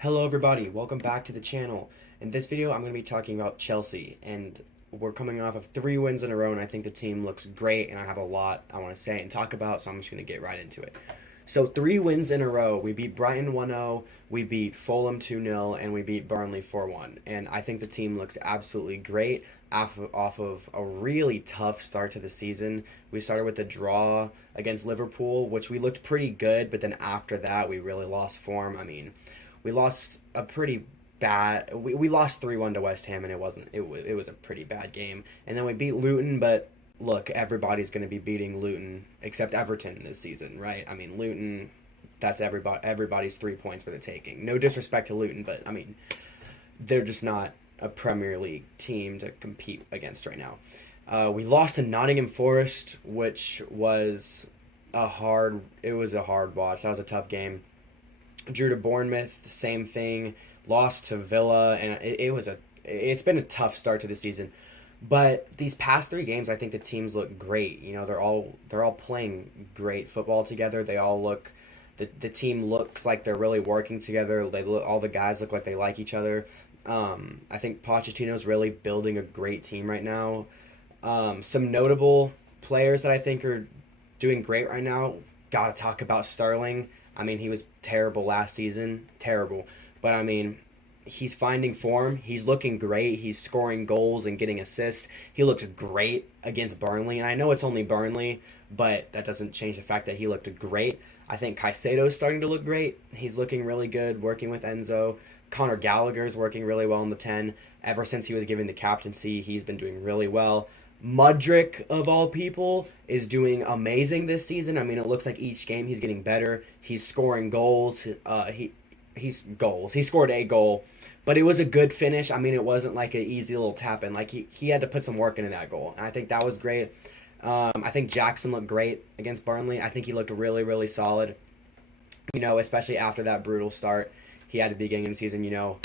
Hello everybody, welcome back to the channel. In this video I'm going to be talking about Chelsea, and we're coming off of 3 wins in a row, and I think the team looks great, and I have a lot I want to say and talk about, so I'm just going to get right into it. So 3 wins in a row. We beat Brighton 1-0, we beat Fulham 2-0, and we beat Burnley 4-1. And I think the team looks absolutely great off of a really tough start to the season. We started with a draw against Liverpool, which we looked pretty good, but then after that we really lost form. I mean, we lost a pretty bad. We lost 3-1 to West Ham, and it was a pretty bad game. And then we beat Luton, but look, everybody's going to be beating Luton except Everton this season, right? I mean, Luton, that's everybody's 3 points for the taking. No disrespect to Luton, but I mean, they're just not a Premier League team to compete against right now. We lost to Nottingham Forest, which was it was a hard watch. That was a tough game. Drew to Bournemouth, same thing. Lost to Villa, and it's been a tough start to the season. But these past 3 games, I think the teams look great. You know, they're all playing great football together. They all look the team looks like they're really working together. All the guys look like they like each other. I think Pochettino's really building a great team right now. Some notable players that I think are doing great right now. Got to talk about Sterling. I mean, he was terrible last season, terrible. But I mean, he's finding form. He's looking great. He's scoring goals and getting assists. He looked great against Burnley, and I know it's only Burnley, but that doesn't change the fact that he looked great. I think Caicedo's starting to look great. He's looking really good, working with Enzo. Conor Gallagher's working really well in the 10. Ever since he was given the captaincy, he's been doing really well. Mudrick, of all people, is doing amazing this season. I mean, it looks like each game he's getting better. He's scoring goals. He scored a goal, but it was a good finish. I mean, it wasn't like an easy little tap in. Like he had to put some work into that goal, and I think that was great. I think Jackson looked great against Burnley. I think he looked really, really solid. You know, especially after that brutal start he had at the beginning of the season. You know,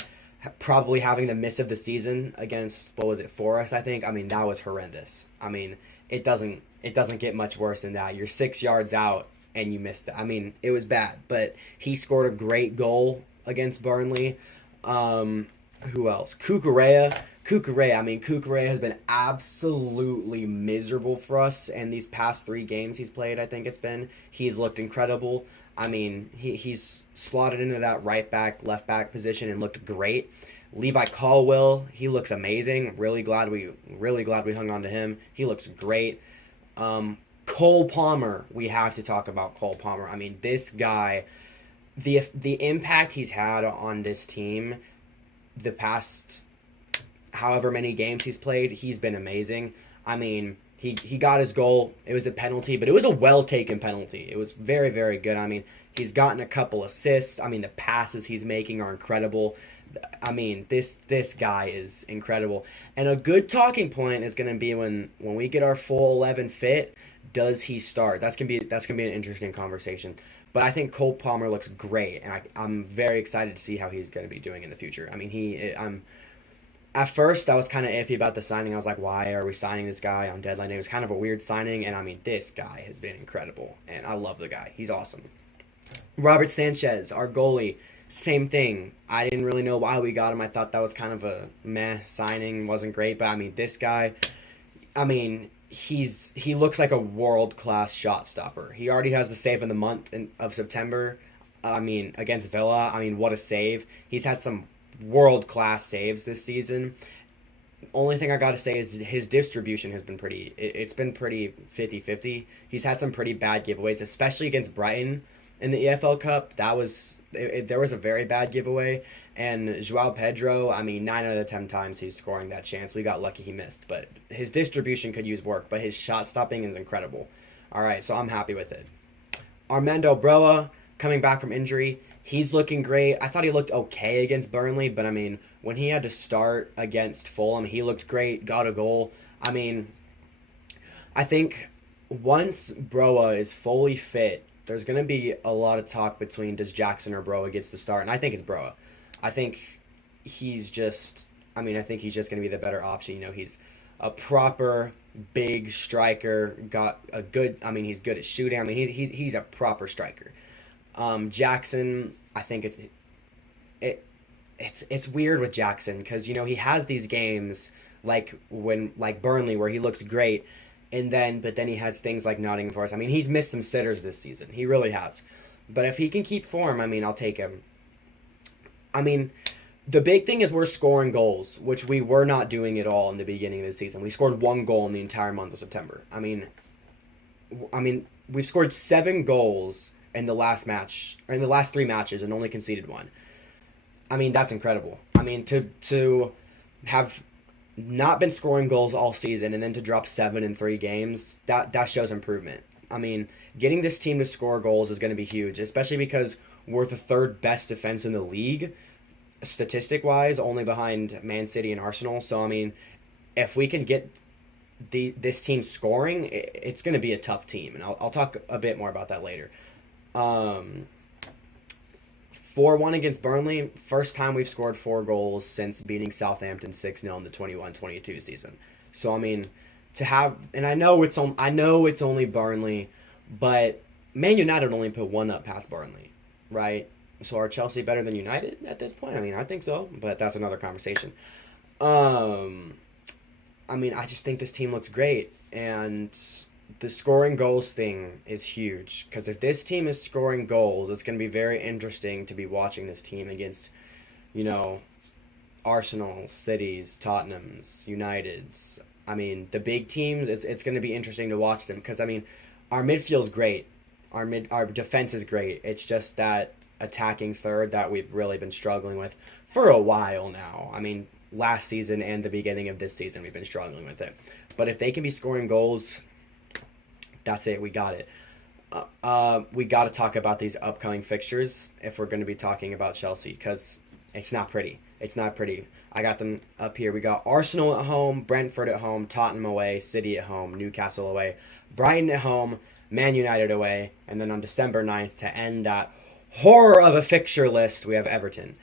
probably having the miss of the season against, what was it, Forest, I think. I mean, that was horrendous. I mean, it doesn't get much worse than that. You're 6 yards out and you missed it. I mean, it was bad, but he scored a great goal against Burnley. Who else? Cucurella. I mean, Cucurella has been absolutely miserable for us in these past 3 games he's played. I think he's looked incredible. I mean, he's slotted into that right back, left back position and looked great. Levi Colwill, he looks amazing. Really glad we hung on to him. He looks great. Cole Palmer, we have to talk about Cole Palmer. I mean, this guy, the impact he's had on this team the past however many games he's played, he's been amazing. I mean, he got his goal. It was a penalty, but it was a well-taken penalty. It was very, very good. I mean, he's gotten a couple assists. I mean, the passes he's making are incredible. I mean, this guy is incredible. And a good talking point is going to be when we get our full 11 fit, does he start? That's gonna be an interesting conversation. But I think Cole Palmer looks great, and I'm very excited to see how he's going to be doing in the future. I mean, I'm at first I was kind of iffy about the signing. I was like, why are we signing this guy on deadline day? It was kind of a weird signing, and I mean, this guy has been incredible, and I love the guy. He's awesome. Robert Sanchez, our goalie, same thing. I didn't really know why we got him. I thought that was kind of a meh signing, wasn't great, but I mean, this guy, I mean, he looks like a world class shot stopper. He already has the save of the month of September. I mean, against Villa. I mean, what a save! He's had some world class saves this season. Only thing I got to say is his distribution has been it's been pretty 50-50. He's had some pretty bad giveaways, especially against Brighton in the EFL Cup. There was a very bad giveaway. And Joao Pedro, I mean, 9 out of the 10 times he's scoring that chance. We got lucky he missed. But his distribution could use work. But his shot stopping is incredible. All right, so I'm happy with it. Armando Broa, coming back from injury, he's looking great. I thought he looked okay against Burnley, but I mean, when he had to start against Fulham, he looked great, got a goal. I mean, I think once Broa is fully fit, there's going to be a lot of talk between does Jackson or Broa gets the start, and I think it's Broa. I think he's just, I think he's just going to be the better option. You know, he's a proper big striker, got a good, he's good at shooting. He's a proper striker. Jackson, I think it it's weird with Jackson because he has these games like Burnley where he looks great, and then he has things like Nottingham Forest. I mean, he's missed some sitters this season. He really has. But if he can keep form, I mean, I'll take him. I mean, the big thing is we're scoring goals, which we were not doing at all in the beginning of the season. We scored 1 goal in the entire month of September. I mean, we've scored 7 goals in the last match, or in the last 3 matches, and only conceded 1. I mean, that's incredible. I mean, to have not been scoring goals all season and then to drop 7 in 3 games, that shows improvement. I mean, getting this team to score goals is going to be huge, especially because we're the 3rd best defense in the league, statistic-wise, only behind Man City and Arsenal. So, I mean, if we can get this team scoring, it's going to be a tough team, and I'll talk a bit more about that later. 4-1 against Burnley, first time we've scored 4 goals since beating Southampton 6-0 in the 21-22 season. So, I mean, to have, and I know it's only Burnley, but Man United only put 1 up past Burnley, right? So are Chelsea better than United at this point? I mean, I think so, but that's another conversation. I mean, I just think this team looks great, and the scoring goals thing is huge, because if this team is scoring goals, it's going to be very interesting to be watching this team against, Arsenal, Cities, Tottenhams, Uniteds. I mean, the big teams, it's going to be interesting to watch them, because, I mean, our midfield's great. Our defense is great. It's just that attacking third that we've really been struggling with for a while now. I mean, last season and the beginning of this season, we've been struggling with it. But if they can be scoring goals, that's it. We got it. We got to talk about these upcoming fixtures if we're going to be talking about Chelsea, because it's not pretty. It's not pretty. I got them up here. We got Arsenal at home, Brentford at home, Tottenham away, City at home, Newcastle away, Brighton at home, Man United away, and then on December 9th to end that horror of a fixture list, we have Everton.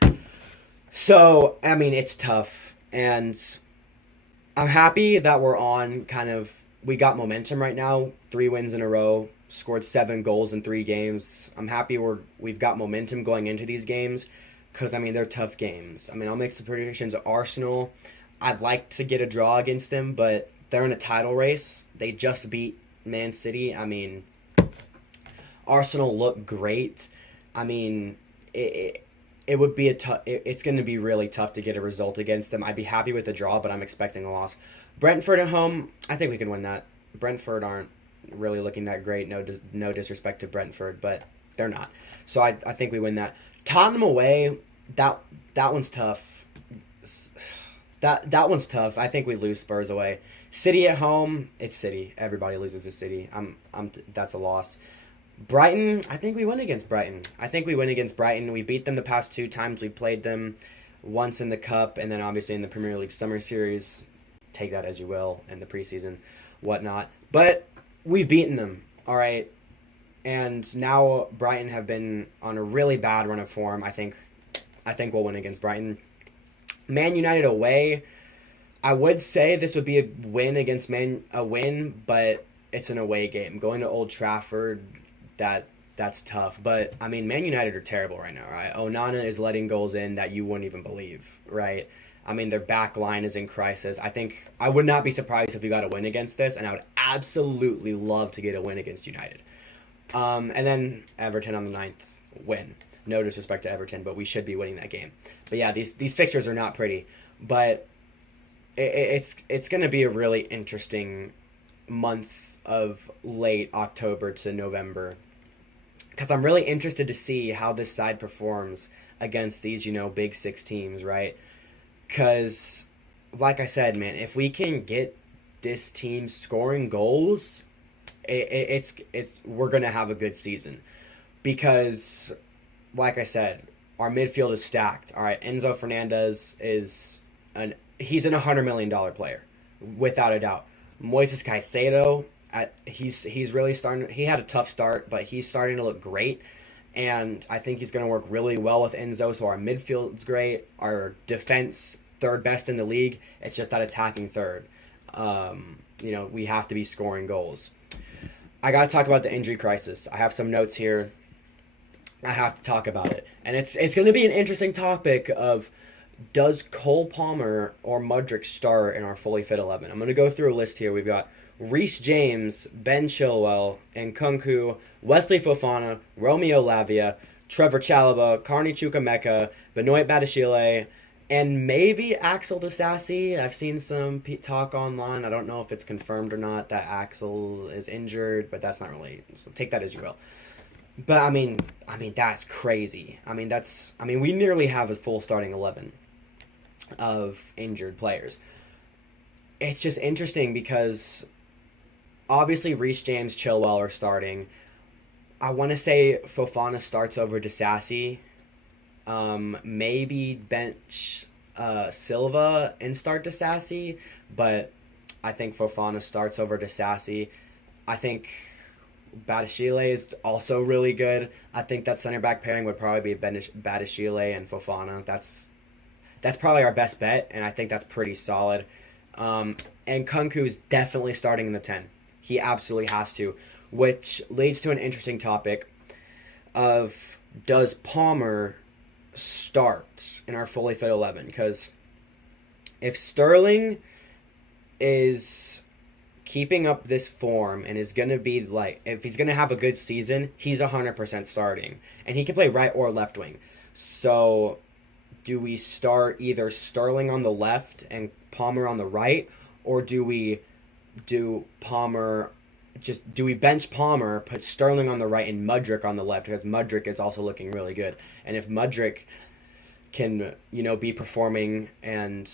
So, I mean, it's tough, and I'm happy that we're on we got momentum right now, 3 wins in a row, scored 7 goals in 3 games. I'm happy we've got momentum going into these games, because, I mean, they're tough games. I mean, I'll make some predictions. Arsenal, I'd like to get a draw against them, but they're in a title race. They just beat Man City. I mean, Arsenal look great. I mean, it would be it's going to be really tough to get a result against them. I'd be happy with a draw, but I'm expecting a loss. Brentford at home, I think we can win that. Brentford aren't really looking that great. No disrespect to Brentford, but they're not. So I think we win that. Tottenham away, that one's tough. That one's tough. I think we lose Spurs away. City at home, it's City. Everybody loses to City. That's a loss. Brighton, I think we win against Brighton. We beat them the past 2 times we played them, once in the Cup, and then obviously in the Premier League Summer Series. Take that as you will, in the preseason, whatnot. But we've beaten them, all right? And now Brighton have been on a really bad run of form. I think we'll win against Brighton. Man United away, I would say this would be a win, but it's an away game. Going to Old Trafford, that's tough. But, I mean, Man United are terrible right now, right? Onana is letting goals in that you wouldn't even believe, right? I mean, their back line is in crisis. I would not be surprised if we got a win against this, and I would absolutely love to get a win against United. And then Everton on the 9th, win. No disrespect to Everton, but we should be winning that game. But yeah, these fixtures are not pretty. But it's going to be a really interesting month of late October to November, because I'm really interested to see how this side performs against these, big 6 teams, right? Because, like I said, man, if we can get this team scoring goals, we're going to have a good season. Because, like I said, our midfield is stacked. All right, Enzo Fernandez he's an $100 million player, without a doubt. Moises Caicedo, he's really starting. He had a tough start, but he's starting to look great. And I think he's going to work really well with Enzo. So our midfield's great. Our defense, 3rd best in the league. It's just that attacking third. We have to be scoring goals. I got to talk about the injury crisis. I have some notes here. I have to talk about it. And it's going to be an interesting topic of, does Cole Palmer or Mudryk start in our fully fit 11? I'm going to go through a list here. We've got Reece James, Ben Chilwell, Nkunku, Wesley Fofana, Romeo Lavia, Trevor Chalobah, Carney Chukwuemeka, Benoit Badiashile, and maybe Axel Disasi. I've seen some talk online. I don't know if it's confirmed or not that Axel is injured, but that's not really. So take that as you will. But I mean that's crazy. We nearly have a full starting 11 of injured players. It's just interesting because obviously Reece James, Chilwell are starting. I want to say Fofana starts over Disasi. Maybe bench Silva and start Disasi, but I think Fofana starts over Disasi. I think Badiashile is also really good. I think that center back pairing would probably be Badiashile and Fofana. That's probably our best bet, and I think that's pretty solid. And Kunku's definitely starting in the 10. He absolutely has to, which leads to an interesting topic of, does Palmer start in our fully fit 11? Because if Sterling is keeping up this form and is going to be like, if he's going to have a good season, he's 100% starting. And he can play right or left wing. So do we start either Sterling on the left and Palmer on the right, or do we bench Palmer, put Sterling on the right and Mudryk on the left, because Mudryk is also looking really good. And if Mudryk can, be performing and,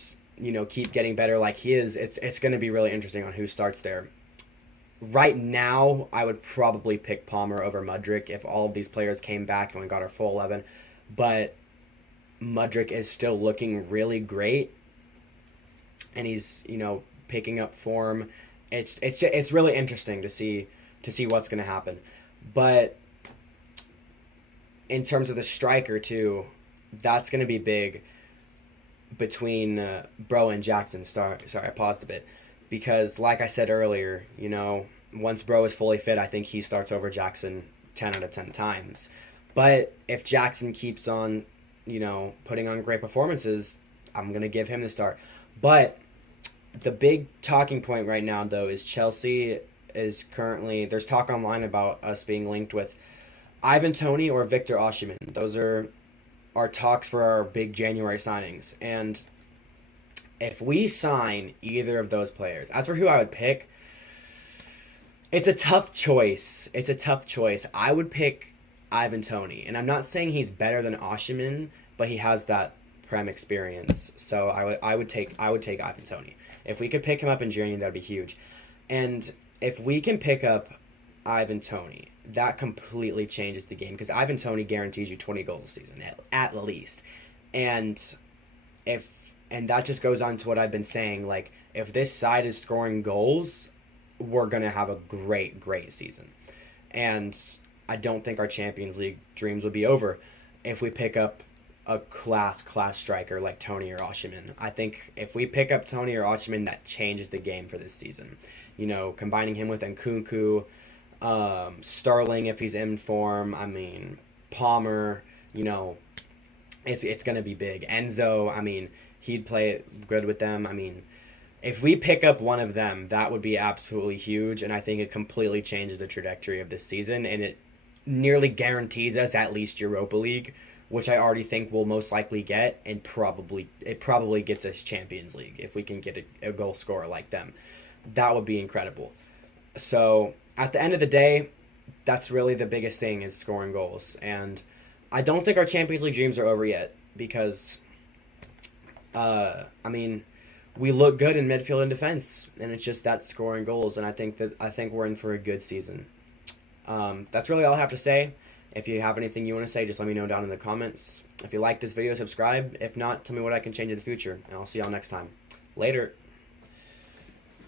keep getting better like he is, it's going to be really interesting on who starts there. Right now, I would probably pick Palmer over Mudryk if all of these players came back and we got our full 11. But Mudryk is still looking really great, and he's picking up form. It's really interesting to see what's going to happen. But in terms of the striker too, that's going to be big between Bro and Jackson. Sorry, I paused a bit, because like I said earlier, once Bro is fully fit, I think he starts over Jackson 10 out of 10 times. But if Jackson keeps on putting on great performances, I'm going to give him the start. But the big talking point right now, though, is Chelsea is currently, there's talk online about us being linked with Ivan Toney or Victor Osimhen. Those are our talks for our big January signings. And if we sign either of those players, as for who I would pick, it's a tough choice. I would pick Ivan Toney, and I'm not saying he's better than Osimhen, but he has that Prem experience. So I would take Ivan Toney. If we could pick him up in January, that'd be huge. And if we can pick up Ivan Toney, that completely changes the game, because Ivan Toney guarantees you 20 goals a season at least. And that just goes on to what I've been saying, like, if this side is scoring goals, we're going to have a great season. And I don't think our Champions League dreams would be over if we pick up a class striker like Toney or Osimhen. I think if we pick up Toney or Osimhen, that changes the game for this season. Combining him with Nkunku, Sterling if he's in form, Palmer, it's going to be big. Enzo, he'd play good with them. If we pick up one of them, that would be absolutely huge, and I think it completely changes the trajectory of this season, and it nearly guarantees us at least Europa League, which I already think we'll most likely get, and it probably gets us Champions League if we can get a goal scorer like them. That would be incredible. So at the end of the day, that's really the biggest thing, is scoring goals. And I don't think our Champions League dreams are over yet, because we look good in midfield and defense, and it's just that scoring goals. And I think we're in for a good season. That's really all I have to say. If you have anything you want to say, just let me know down in the comments. If you like this video, subscribe. If not, tell me what I can change in the future, and I'll see y'all next time. Later.